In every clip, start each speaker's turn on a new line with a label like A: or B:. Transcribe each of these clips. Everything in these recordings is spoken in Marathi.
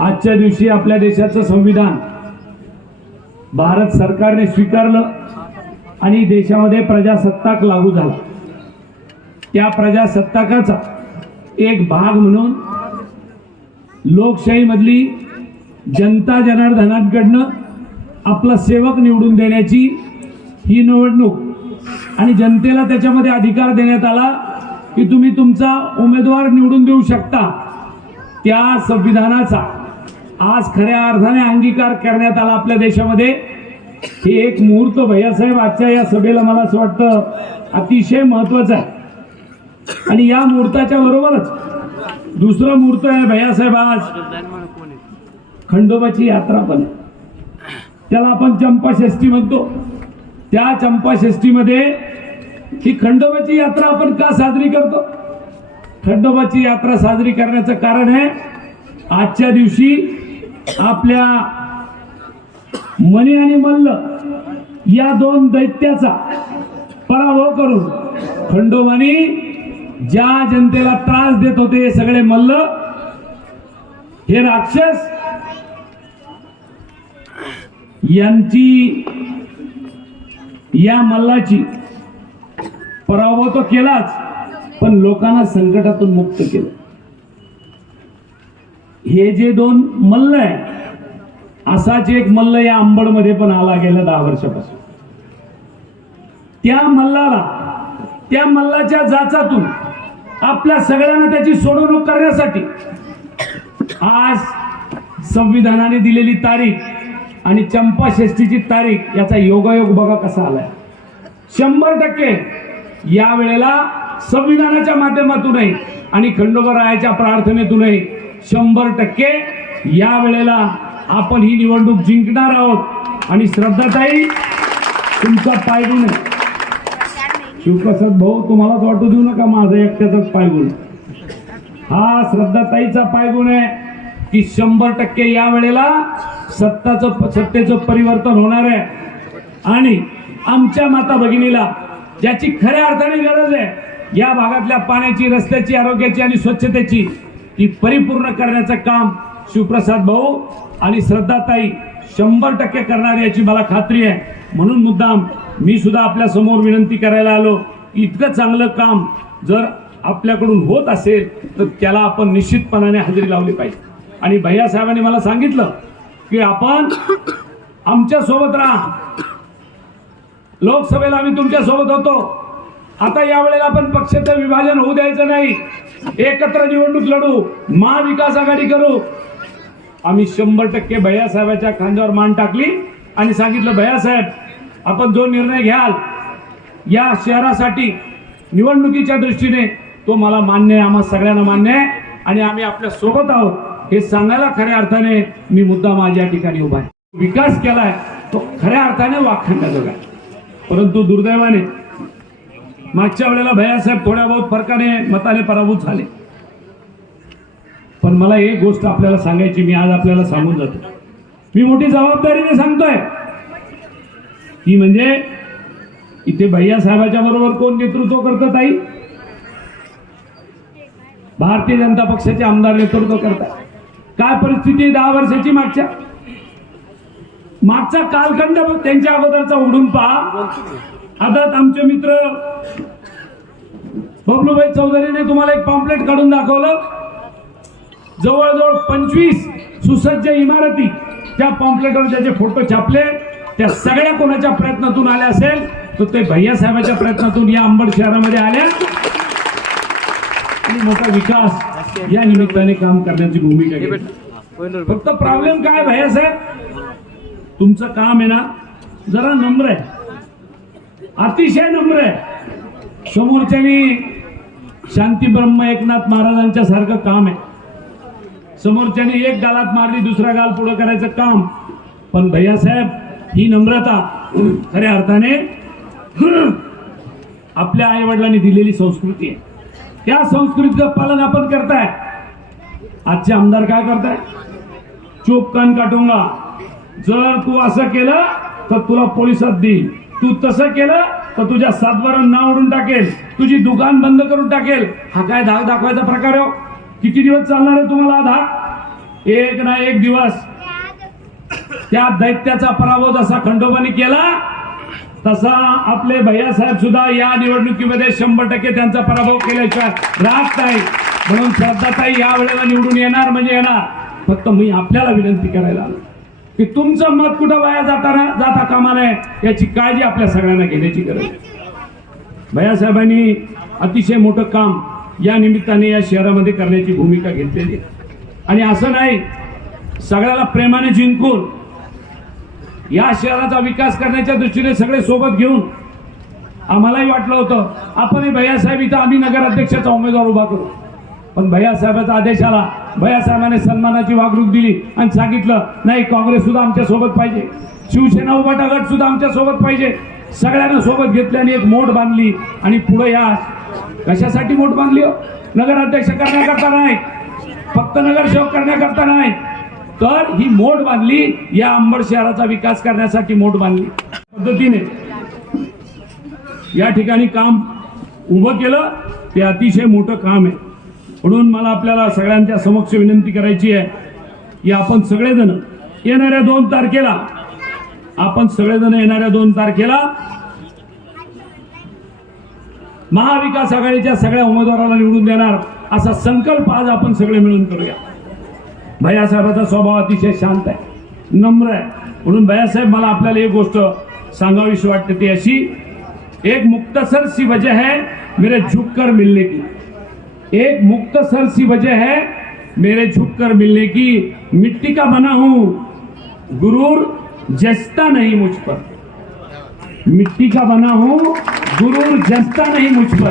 A: आजच्या दिवशी आपल्या देशाचं संविधान भारत सरकारने स्वीकारलं आणि देशामध्ये प्रजासत्ताक लागू झाला. त्या प्रजासत्ताकाचा एक भाग म्हणून लोकशाहीमधली जनता जनार्दनांकडनं आपला सेवक निवडून देण्याची ही निवडणूक आणि जनतेला त्याच्यामध्ये अधिकार देण्यात आला की तुम्ही तुमचा उमेदवार निवडून देऊ शकता त्या संविधानाचा. आज खऱ्या अर्थाने अंगीकार करण्यात आला आपल्या देशामध्ये. हे एक मुहूर्त भैयासाहेब आजच्या या सभेला मला असं वाटतं अतिशय महत्वाचं आहे. आणि या मुहूर्ताच्या बरोबरच दुसरं मुहूर्त आहे भैयासाहेब आज. खंडोबाची यात्रा पण त्याला आपण चंपा षष्ठी म्हणतो. त्या चंपा षष्ठीमध्ये ही खंडोबाची यात्रा आपण का साजरी करतो? खंडोबाची यात्रा साजरी करण्याचं कारण आहे आजच्या दिवशी आपल्या मणी आणि मल्ल या दोन दैत्याचा पराभव करून खंडोबानी ज्या जनतेला त्रास देत होते हे सगळे मल्ल हे राक्षस यांची या मल्लाची पराभव तो केलाच पण लोकांना संकटातून मुक्त केलं. हे जे दोन मल्ल आहे असाच एक मल्ल या अंबडमध्ये पण आला गेला दहा वर्षापासून. त्या मल्लाला त्या मल्लाच्या जाचातून आपल्या सगळ्यांना त्याची सोडवणूक करण्यासाठी आज संविधानाने दिलेली तारीख आणि चंपा षष्ठीची तारीख याचा योगायोग बघा कसा आलाय. शंभर टक्के या वेळेला संविधानाच्या माध्यमातूनही आणि खंडोबारायाच्या प्रार्थनेतूनही शंभर टक्के या वेळेला आपण ही निवडणूक जिंकणार आहोत. आणि श्रद्धाताई तुमचा पायगुण आहे शिवप्रसाद भाऊ तुम्हालाच वाटू देऊ नका माझा एकट्याचाच पायगुण हा श्रद्धाताईचा पायगुण आहे की शंभर टक्के या वेळेला सत्ताचं सत्तेचं परिवर्तन होणार आहे. आणि आमच्या माता भगिनीला ज्याची खऱ्या अर्थाने गरज आहे या भागातल्या पाण्याची रस्त्याची आरोग्याची आणि स्वच्छतेची ती परिपूर्ण करण्याचं काम शिवप्रसाद भाऊ आणि श्रद्धाताई शंभर टक्के करणार याची मला खात्री आहे. म्हणून मुद्दाम मी सुद्धा आपल्यासमोर विनंती करायला आलो. इतकं चांगलं काम जर आपल्याकडून होत असेल तर त्याला आपण निश्चितपणाने हजेरी लावली पाहिजे. आणि भैया साहेबांनी मला सांगितलं की आपण आमच्यासोबत राहा. लोकसभेला आम्ही तुमच्यासोबत होतो. आता यावेळेला आपण पक्षाचं विभाजन होऊ द्यायचं नाही. एकत्र निवडणूक लढू महाविकास आघाडी करू. आम्ही शंभर टक्के भैयासाहेबाच्या खांद्यावर मान टाकली आणि सांगितलं भैयासाहेब आपण जो निर्णय घ्याल या शहरासाठी निवडणुकीच्या दृष्टीने तो मला मान्य आहे आम्हा सगळ्यांना मान्य आहे आणि आम्ही आपल्यासोबत आहोत. हे सांगायला खऱ्या अर्थाने मी मुद्दा माझ्या ठिकाणी उभा आहे. विकास केलाय तो खऱ्या अर्थाने वाखाणण्याजोगा आहे. परंतु दुर्दैवाने मागच्या वेळेला भैयासाहेब थोड्या बहुत फरकाने मताने पराभूत झाले. पण मला एक गोष्ट आपल्याला सांगायची मी आज आपल्याला सांगून जातो. मी मोठी जबाबदारीने सांगतोय. ती म्हणजे इथे भैया साहेबाच्या बरोबर कोण नेतृत्व करतं ताई? भारतीय जनता पक्षाचे आमदार नेतृत्व करतात. काय परिस्थिती दहा वर्षाची मागच्या? मागचा कालखंड त्यांच्या अगोदरचा उडून पहा. आता आमचे मित्र बबलूभाई चौधरीने तुम्हाला एक पॉम्पलेट काढून दाखवलं. जवळजवळ पंचवीस सुसज्ज इमारती त्या पॉम्पलेटवर ज्याचे फोटो छापले. त्या सगळ्या कोणाच्या प्रयत्नातून आल्या असेल तर ते भैया साहेबाच्या प्रयत्नातून या अंबड शहरामध्ये आल्या. आणि मोठा विकास या निमित्ताने काम करण्याची भूमिका घेतली. फक्त प्रॉब्लेम काय भैया साहेब? तुमचं काम आहे ना जरा नम्र आहे. अतिशय नम्र आहे. समोरच्यानी शांती ब्रह्म एकनाथ महाराजांच्या सारखं काम आहे. समोरच्याने एक गालात मारली दुसरा गाल पुढं करायचं काम. पण भैयासाहेब ही नम्रता खऱ्या अर्थाने आपल्या आईवडिलांनी दिलेली संस्कृती आहे. त्या संस्कृतीचं पालन आपण करताय. आजचे आमदार काय करताय? चोप कान काटुंगा. जर तू असं केलं तर तुला पोलिसात देईल. तू तसं केलं तर तुझ्या सातबारा नाव उडून टाकेल. तुझी दुकान बंद करून टाकेल. हा काय धाक दाखवायचा प्रकार हो? किती दिवस चालणार आहे तुम्हाला धाक? एक ना एक दिवस. त्या दैत्याचा पराभव जसा खंडोबाने केला तसा आपले भैयासाहेब सुद्धा या निवडणुकीमध्ये शंभर टक्के त्यांचा पराभव केल्याशिवाय राहत नाही. म्हणून श्रद्धाताई या वेळेला निवडून येणार म्हणजे येणार. फक्त मी आपल्याला विनंती करायला आलो. की तुमचं मत कुठं वाया जाताना जाता कामा नये याची काळजी आपल्या सगळ्यांना घेण्याची गरज आहे. भैयासाहेबांनी अतिशय मोठं काम या निमित्ताने या शहरामध्ये करण्याची भूमिका घेतलेली आणि असं नाही सगळ्याला प्रेमाने जिंकून या शहराचा विकास करण्याच्या दृष्टीने सगळे सोबत घेऊन आम्हालाही वाटलं होतं आपणही भैयासाहेब इथं आम्ही नगराध्यक्षाचा उमेदवार उभा करू. पण भैयासाहेबाचा आदेश आला. भैयासाहेबाने सन्मानाची वागणूक दिली आणि सांगितलं नाही काँग्रेस सुद्धा आमच्यासोबत पाहिजे. शिवसेना उभाटा गट सुद्धा आमच्यासोबत पाहिजे. सगळ्यांना सोबत घेतल्याने एक मोठ बांधली आणि पुढे या. कशासाठी मोठ बांधली हो? नगराध्यक्ष करण्याकरता नाही. फक्त नगरसेवक करण्याकरता नाही. तर ही मोठ बांधली या अंबड शहराचा विकास करण्यासाठी मोठ बांधली. पद्धतीने या ठिकाणी काम उभं केलं ते अतिशय मोठं काम आहे. म्हणून मला आपल्याला सगळ्यांच्या समक्ष विनंती करायची आहे की आपण सगळेजण येणाऱ्या दोन तारखेला आपण सगळेजण येणाऱ्या दोन तारखेला महाविकास आघाडीच्या सगळ्या उमेदवाराला निवडून देणार असा संकल्प आज आपण सगळे मिळून करूया. भैयासाहेबाचा स्वभाव अतिशय शांत आहे नम्र आहे. म्हणून भैयासाहेब मला आपल्याला एक गोष्ट सांगावीशी वाटते ती अशी एक मुक्तसर सी वजह है मेरे झुककर मिलने की. एक मुक्तसर सी वजह है मेरे झुककर मिलने की। मिट्टी का बना हूं। गुरूर जसता नहीं मुझ पर। मिट्टी का बना हूं। गुरूर जसता नहीं मुझ पर।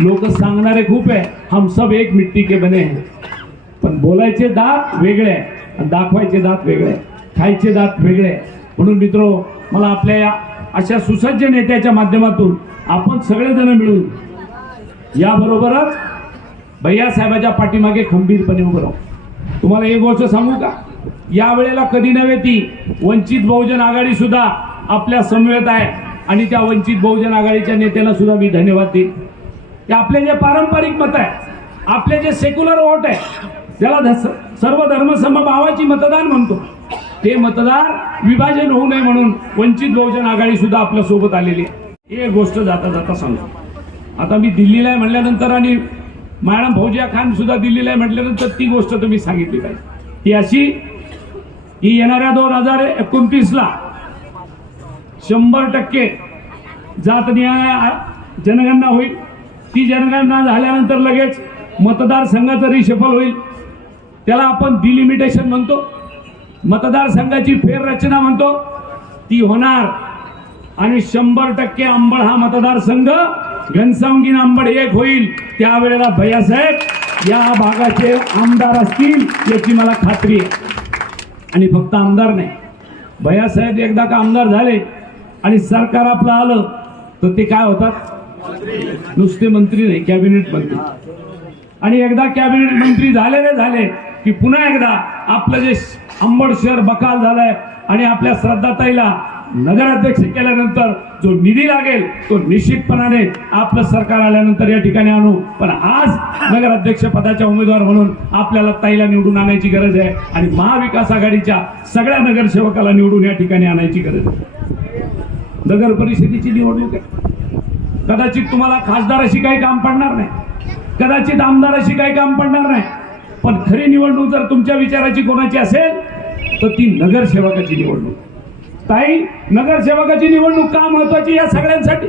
A: लोक सांगणारे खूप आहे हम सब एक मिट्टी के बने हैं। पण बोलायचे दात वेगळे आणि दाखवायचे दात वेगळे खायचे दात वेगळे म्हणून मित्रो मला आपल्या या अशा सुसज्ज नेत्याच्या माध्यमातून आपण सगळेजण मिळून याबरोबरच भैयासाहेबाच्या पाठीमागे खंबीरपणे उभं राहू. तुम्हाला एक गोष्ट सांगू का? या वेळेला कधी नव्हे ती. वंचित बहुजन आघाडी सुद्धा आपल्या समवेत आहे आणि त्या वंचित बहुजन आघाडीच्या नेत्यांना सुद्धा मी धन्यवाद देईन. ते आपले जे पारंपरिक मत आहे आपले जे सेक्युलर वोट आहे ज्याला सर्व धर्मसमभावाची मतदान म्हणतो. ते मतदार विभाजन होऊ नये म्हणून वंचित बहुजन आघाडी सुद्धा आपल्यासोबत आलेली आहे. एक गोष्ट जाता जाता सांगतो. आता मी दिल्लीला आहे म्हणल्यानंतर आणि मॅडम फौजिया खान सुद्धा दिल्लीला आहे म्हटल्यानंतर ती गोष्ट तुम्ही सांगितली पाहिजे. ती अशी की येणाऱ्या दोन हजार एकोणतीसला शंभर टक्के जात न्याय जनगणना होईल. ती जनगणना झाल्यानंतर लगेच मतदारसंघाचं रिशफल होईल. त्याला आपण डिलिमिटेशन म्हणतो. मतदारसंघाची फेररचना म्हणतो. ती होणार. आणि शंभर टक्के अंबळ हा मतदारसंघ घनसावंगीन आंबड एक होईल. त्यावेळेला भैयासाहेब या भागाचे आमदार असतील याची मला खात्री आहे. आणि फक्त आमदार नाही. भैयासाहेब एकदा का आमदार झाले आणि सरकार आपलं आलं तर ते काय होतात? नुसते मंत्री नाही कॅबिनेट मंत्री. आणि एकदा कॅबिनेट मंत्री झाले रे झाले की पुन्हा एकदा आपलं जे अंबड शहर बकाल झालंय आणि आपल्या श्रद्धाताईला नगराध्यक्ष केल्यानंतर जो निधी लागेल तो निश्चितपणाने आपलं सरकार आल्यानंतर या ठिकाणी आणू. पण आज नगराध्यक्ष पदाच्या उमेदवार म्हणून आपल्याला ताईला निवडून आणायची गरज आहे आणि महाविकास आघाडीच्या सगळ्या नगरसेवकाला निवडून या ठिकाणी आणायची गरज आहे. नगर परिषदेची निवडणूक आहे. कदाचित तुम्हाला खासदाराशी काही काम पडणार नाही. कदाचित आमदाराशी काही काम पडणार नाही. पण खरी निवडणूक जर तुमच्या विचाराची कोणाची असेल तर ती नगरसेवकाची निवडणूक. ताई नगरसेवकाची निवडणूक का महत्वाची या सगळ्यांसाठी?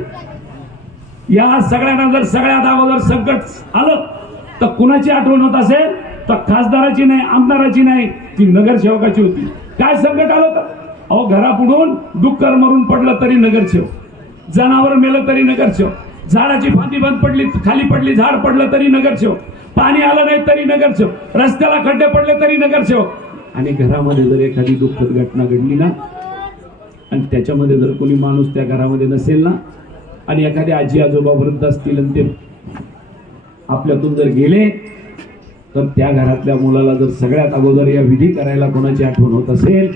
A: या सगळ्यांना जर सगळ्यात अगोदर संकट आलं तर कुणाची आठवण होत असेल? तर खासदाराची नाही आमदाराची नाही ती नगरसेवकाची होती. काय संकट आलं तर अहो घरापुढून डुक्कर मरून पडलं तरी नगरसेवक. जनावर मेलं तरी नगरसेवक. झाडाची फांदी बंद पडली खाली पडली झाड पडलं तरी नगरसेवक. पाणी आलं नाही तरी नगरसेवक. रस्त्याला खड्डे पडले तरी नगरसेवक. आणि घरामध्ये जर एखादी दुःखद घटना घडली ना आणि त्याच्यामध्ये जर कोणी माणूस त्या घरामध्ये नसेल ना आणि एखादे आजी आजोबा वृद्ध असतील आणि ते आपल्यातून जर गेले तर त्या घरातल्या मुलाला जर सगळ्यात अगोदर या विधी करायला कोणाची आठवण होत असेल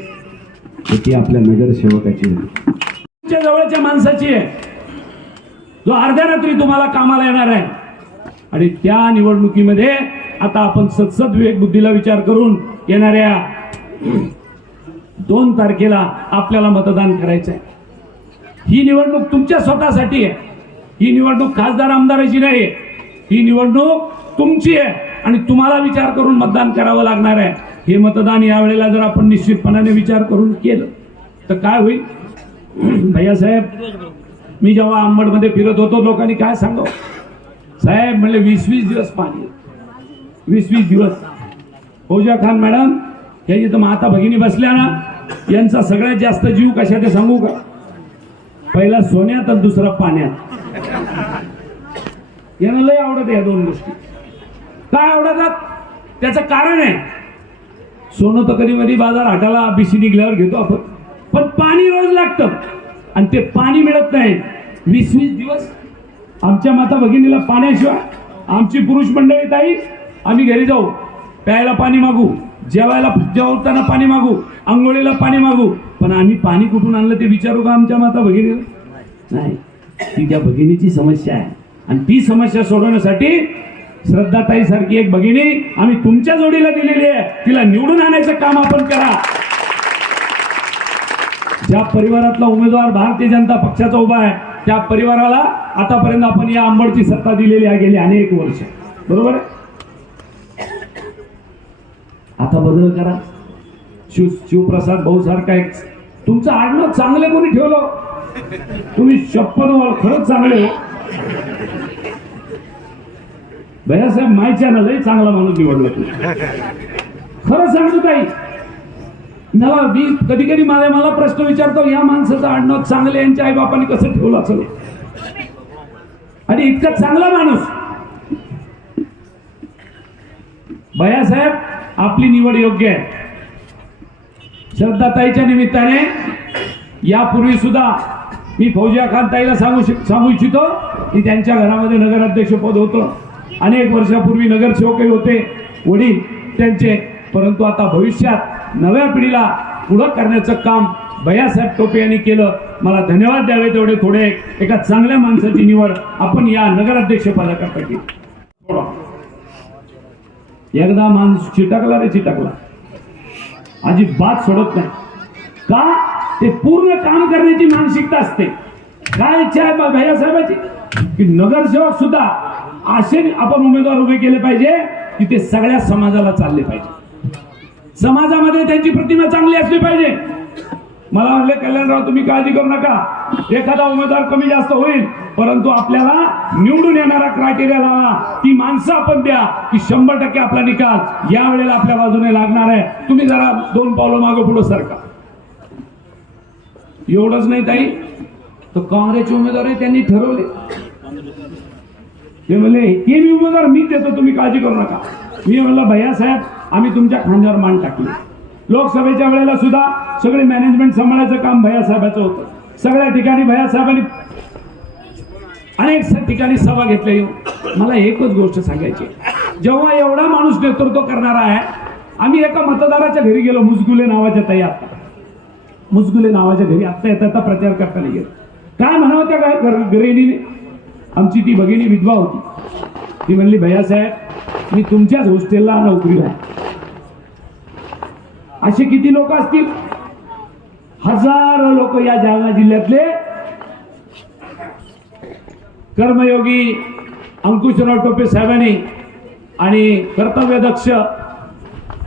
A: तर ती आपल्या नगरसेवकाची तुमच्या जवळच्या माणसाची आहे. जो अर्ध्या रात्री तुम्हाला कामाला येणार आहे. आणि त्या निवडणुकीमध्ये आता आपण सतसत विवेक बुद्धीला विचार करून येणाऱ्या दोन तारखेला आपल्याला मतदान करायचं आहे ही निवडणूक तुमच्या स्वतःसाठी आहे. ही निवडणूक खासदार आमदाराची नाही. ही निवडणूक तुमची आहे आणि तुम्हाला विचार करून मतदान करावं लागणार आहे. हे मतदान यावेळेला जर आपण निश्चितपणाने विचार करून केलं तर काय होईल? भैयासाहेब मी जेव्हा अंबडमध्ये फिरत होतो लोकांनी काय सांगावं? साहेब म्हणले वीस वीस दिवस पाणी वीस वीस दिवस. फौजा खान मॅडम हे जिथं माता भगिनी बसल्या ना. यांचा सगळ्यात जास्त जीव कशा ते सांगू का? पहिला सोन्यात आणि दुसरा पाण्यात. यांना लय आवडत या दोन गोष्टी. काय आवडतात त्याचं कारण आहे. सोनं तर कधी कधी बाजार हाटाला बिशी निघल्यावर घेतो आपण. पण पाणी रोज लागतं. आणि ते पाणी मिळत नाही. वीस वीस दिवस आमच्या माता भगिनीला पाण्याशिवाय आमची पुरुष मंडळी ताई आम्ही घरी जाऊ. प्यायला पाणी मागू. जेवायला जेवताना पाणी मागू आंघोळीला पाणी मागू. पण आम्ही पाणी कुठून आणलं ते विचारू का आमच्या माता भगिनीला? नाही. ती त्या भगिनीची समस्या आहे. आणि ती समस्या सोडवण्यासाठी श्रद्धाताई सारखी एक भगिनी आम्ही तुमच्या जोडीला दिलेली आहे. तिला निवडून आणायचं काम आपण करा. ज्या परिवारातला उमेदवार भारतीय जनता पक्षाचा उभा आहे त्या परिवाराला आतापर्यंत आपण या आंबडची सत्ता दिलेली आहे गेली अनेक वर्ष. बरोबर? आहे आता बदल करा. शिव शिवप्रसाद भाऊ सारखा एक तुमचं आडनाव चांगले कोणी ठेवलं? तुम्ही शपथ व्हाल खरंच चांगले हो. भैयासाहेब माहिती ना लय चांगला माणूस निवडला तू खरं सांगतो काही मला मी कधी कधी मला मला प्रश्न विचारतो या माणसाचं आडनाव चांगले यांच्या आई बापाने कसं ठेवलं असेल? आणि इतका चांगला माणूस. भैयासाहेब आपली निवड योग्य आहे. श्रद्धाताईच्या निमित्ताने यापूर्वी सुद्धा मी फौजिया खान ताईला सांगू सांगू इच्छितो की त्यांच्या घरामध्ये नगराध्यक्ष पद होतं. अनेक वर्षापूर्वी नगरसेवकही होते वडील त्यांचे. परंतु आता भविष्यात नव्या पिढीला पुढं करण्याचं काम भैयासाहेब टोपे यांनी केलं. मला धन्यवाद द्यावे तेवढे थोडे. एका चांगल्या माणसाची निवड आपण या नगराध्यक्षपदाकरता केली. एकदा माणूस चिटकला रे चिटकला. अजिबात सोडत नाही. का? ते पूर्ण काम करण्याची मानसिकता असते. काय इच्छा आहे बा- भैयासाहेबाची की नगरसेवक सुद्धा असे आपण उमेदवार उभे केले पाहिजे की ते सगळ्या समाजाला चालले पाहिजे. समाजामध्ये त्यांची प्रतिमा चांगली असली पाहिजे. मला म्हणले कल्याणराव तुम्ही काळजी करू नका. एखादा उमेदवार कमी जास्त होईल. परंतु आपल्याला निवडून येणारा क्रायटेरिया लावा ती माणसं आपण द्या की शंभर टक्के आपला निकाल या वेळेला आपल्या बाजूने लागणार आहे. तुम्ही जरा दोन पावलं मागं पुढं सरका. एवढंच नाही ताई. तर काँग्रेसचे उमेदवार आहे त्यांनी ठरवले. ते म्हणले हे मी उमेदवार मी देतो तुम्ही काळजी करू नका. मी म्हणलं भैया साहेब आम्ही तुमच्या खांद्यावर मान टाकली. लोकसभेच्या वेळेला सुद्धा सगळे मॅनेजमेंट सांभाळायचं काम भैया साहेबाचं होतं. सगळ्या ठिकाणी भैया साहेबांनी अनेक ठिकाणी सभा घेतल्या. येऊन मला एकच गोष्ट सांगायची जेव्हा एवढा माणूस नेतृत्व करणारा आहे आम्ही एका मतदाराच्या घरी गेलो मुजगुले नावाच्या ताई आता मुजगुले नावाच्या घरी आत्ता येता येता प्रचार करताना गेलो. काय म्हणावं त्या गृहिणीने आमची ती भगिनी विधवा होती. ती म्हणली भैयासाहेब मी तुमच्याच हॉस्टेलला नोकरीला आहे असे किती लोक असतील? हजारो लोक या जालना जिल्ह्यातले कर्मयोगी अंकुशराव टोपे साहेबांनी आणि कर्तव्यदक्ष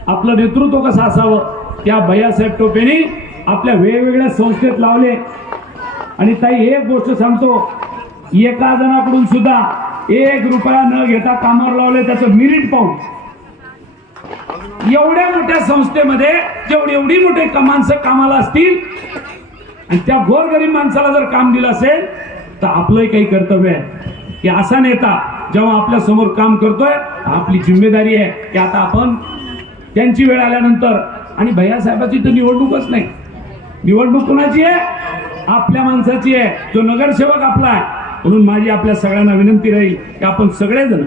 A: आपलं नेतृत्व कसं असावं त्या भैयासाहेब टोपेनी आपल्या वेगवेगळ्या संस्थेत लावले. आणि ताई एक गोष्ट सांगतो एका जणाकडून सुद्धा एक रुपया न घेता कामावर लावले त्याचं मिरिट पाहून. एवढ्या मोठ्या संस्थेमध्ये जेवढी एवढी मोठे माणसं कामाला असतील आणि त्या गोरगरीब माणसाला जर काम दिलं असेल तर आपलंही काही कर्तव्य आहे. की असा नेता जेव्हा आपल्यासमोर काम करतोय आपली जिम्मेदारी आहे की आता आपण त्यांची वेळ आल्यानंतर आणि भैयासाहेबाची तर निवडणूकच नाही. निवडणूक कुणाची आहे? आपल्या माणसाची आहे. जो नगरसेवक आपला आहे. म्हणून माझी आपल्या सगळ्यांना विनंती राहील की आपण सगळेजण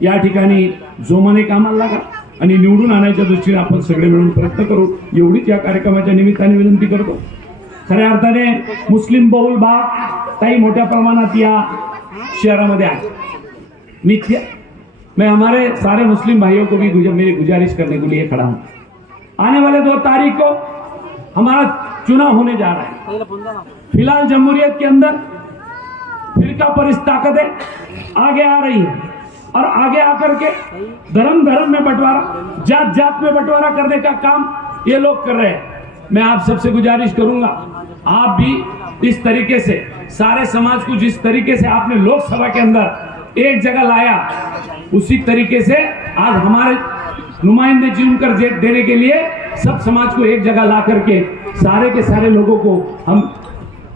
A: या ठिकाणी जोमाने कामाला लागा आणि निवडून आणायच्या दृष्टीने आपण सगळे मिळून प्रयत्न करू. एवढीच या कार्यक्रमाच्या निमित्ताने विनंती करतो. खऱ्या अर्थाने मुस्लिम बहुल भाग काही मोठ्या प्रमाणात या शहरामध्ये आहे. मी मैं हमारे सारे मुस्लिम भाइयों को भी गुजर, मेरी गुजारिश करने के लिए खड़ा हूँ। आने वाले दो तारीख को हमारा चुनाव होने जा रहा है। फ़िलहाल जमहूरियत के अंदर फिरका पर इस ताकतें आगे आ रही है। और आगे आकर के धर्म धर्म में बंटवारा जात जात में बंटवारा करने का काम ये लोग कर रहे हैं। मैं आप सबसे गुजारिश करूँगा आप भी इस तरीके से, सारे समाज को जिस तरीके से आपने लोकसभा के अंदर एक जगह लाया, उसी तरीके से आज हमारे नुमाइंदे चुनकर दे- देने के लिए सब समाज को एक जगह ला करके सारे के सारे लोगों को हम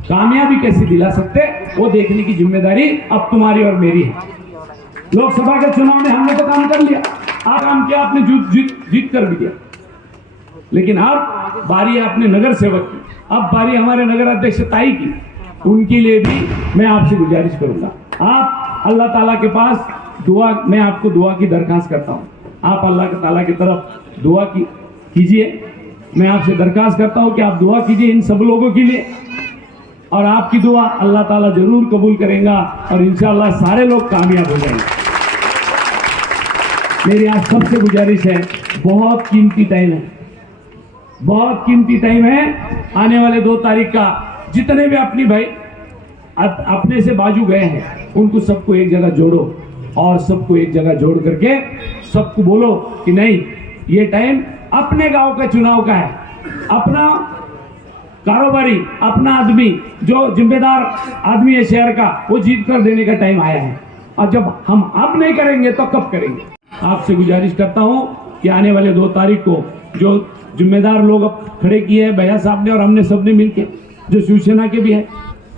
A: कामयाबी कैसे दिला सकते, वो देखने की ज़िम्मेदारी अब तुम्हारी और मेरी है। लोकसभा के चुनाव में हमने तो काम कर लिया आप काम किया, आपने जीत जीत कर भी दिया लेकिन अब बारी अपने नगर सेवक की अब बारी हमारे नगर अध्यक्ष ताई की, उनके लिए भी मैं आपसे गुजारिश करूँगा। आप अल्लाह ताला के पास दुआ, मैं आपको दुआ की दरखास्त करता हूँ। आप अल्लाह ताला की तरफ़ दुआ की कीजिए। मैं आपसे दरखास्त करता हूँ कि आप दुआ कीजिए इन सब लोगों के लिए। और आपकी दुआ अल्लाह ताला ज़रूर कबूल करेगा और इंशाल्लाह सारे लोग कामयाब हो जाएँगे। मेरी आज सबसे गुजारिश है, बहुत कीमती टाइम है। बहुत कीमती टाइम है आने वाले दो तारीख का। जितने भी अपनी भाई अप- अपने से बाजू गए हैं, उनको सबको एक जगह जोड़ो और सबको एक जगह जोड़ करके सबको बोलो कि नहीं, ये टाइम अपने गाँव का चुनाव का है। अपना कारोबारी, अपना आदमी, जो जिम्मेदार आदमी है शहर का, वो जीत कर देने का टाइम आया है। और जब हम अब नहीं करेंगे तो कब करेंगे? आपसे गुजारिश करता हूँ कि आने वाले दो तारीख को जो जिम्मेदार लोग अब खड़े किए हैं, भैया साहब ने और हमने सबने मिलके, जो शिवसेना के भी है,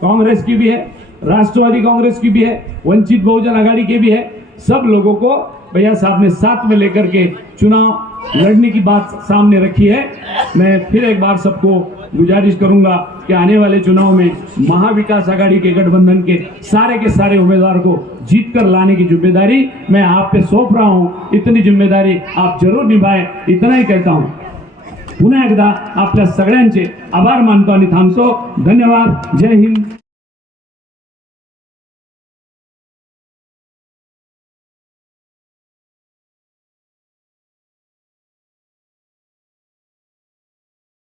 A: कांग्रेस की भी है, राष्ट्रवादी कांग्रेस की भी है, वंचित बहुजन आघाड़ी के भी है, सब लोगों को भैया साहब ने साथ में लेकर के चुनाव लड़ने की बात सामने रखी है। मैं फिर एक बार सबको गुजारिश करूँगा कि आने वाले चुनाव में महाविकास आघाड़ी के गठबंधन के सारे के सारे उम्मीदवार को जीत कर लाने की ज़िम्मेदारी मैं आप पे सौंप रहा हूँ। इतनी ज़िम्मेदारी आप ज़रूर निभाए, इतना ही कहता हूँ। पुन्हा एकदा आपल्या सगळ्यांचे आभार मानतो आणि थांबतो. धन्यवाद. जय हिंद.